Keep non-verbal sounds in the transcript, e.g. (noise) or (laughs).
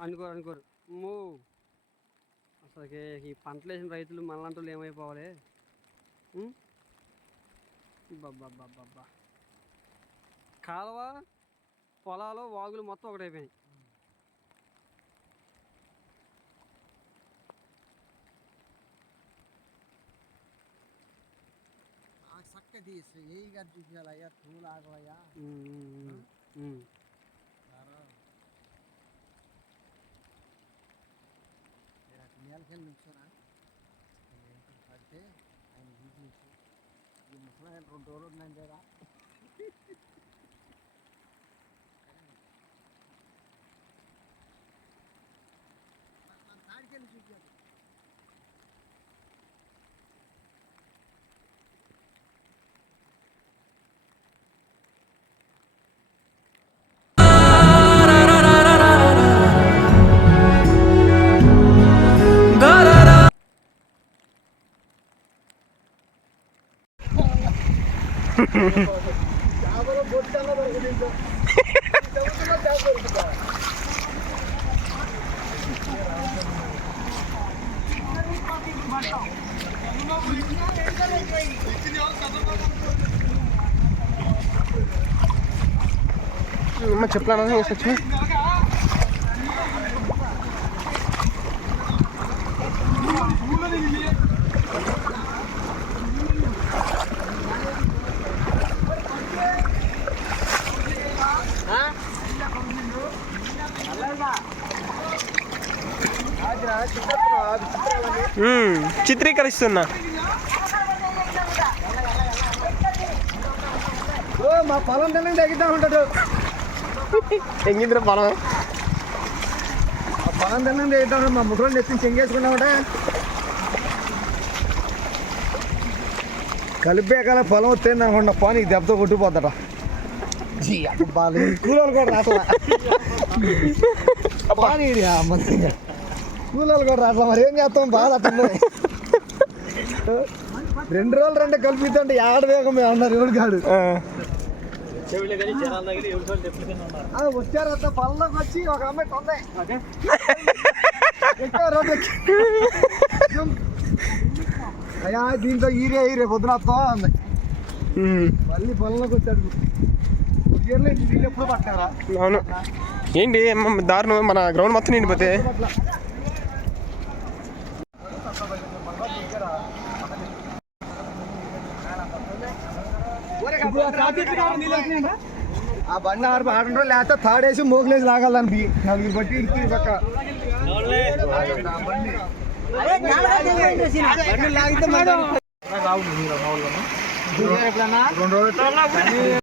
అనుకోరు అనుకోరు. మూ. అసలుకి ఈ పంటలు వేసిన రైతులు మనలాంటి వాళ్ళు ఏమైపోవాలి? ఉం? బాబా కాలువ పొలాలు వాగులు మొత్తం ఒకటైపోయినాయి. చక్క తీసి ఏ గారు చూపించాలయ్యా తూలు ఆగవయ్యా. నేలకెళ్ళి నుంచోరా. పడితే ఆయన చూపించు ఈ ముసలాయన రెండు రోజులు ఉన్నాను కదా. తాడికెళ్ళి చూపించాలి मैं छिपलाना था सच में। చిత్రీకరిస్తున్నా. మా పొలం తినండి తగ్గిద్దాం ఉంటాడు ఎంగింద్ర పొలం పొలం తినండి తగ్గిద్దాం మా ముసలి ఎత్తి చెంగేసుకున్నామంటే కలిపేకాల పొలం వస్తుంది అనుకున్న పానికి దెబ్బతో కొట్టుకుపోతాడ కూలోళ్ళు కూడా రాట్లా. (laughs) పానీ మంచిగా కూలోళ్ళు కూడా రాట్లా మరి ఏం చేస్తాం? బాధ అట్లా రెండు రోజులు రెండు కలిపిద్దంటే ఆడ వేగం మేము అన్నారు ఎవరు కాడు వచ్చారు అట్లా పళ్ళకి వచ్చి ఒక అమ్మాయి ఎక్కి. అయ్యా దీంతో ఈరే ఈరే పొద్దున వస్తావా అంది. మళ్ళీ పొలంలోకి వచ్చాడు. ఎప్పుడు పట్టారా? అవును. ఏంటి అమ్మ దారుణం మన గ్రౌండ్ మొత్తం నిండిపోతే? ఆ బండి ఆడు ఆడంలో లేకపోతే తాడేసి మోగులేసి లాగాలని నలుగురు బట్టి ఇరికి పక్క బండి లాగితే మరి రెండు రోజులు.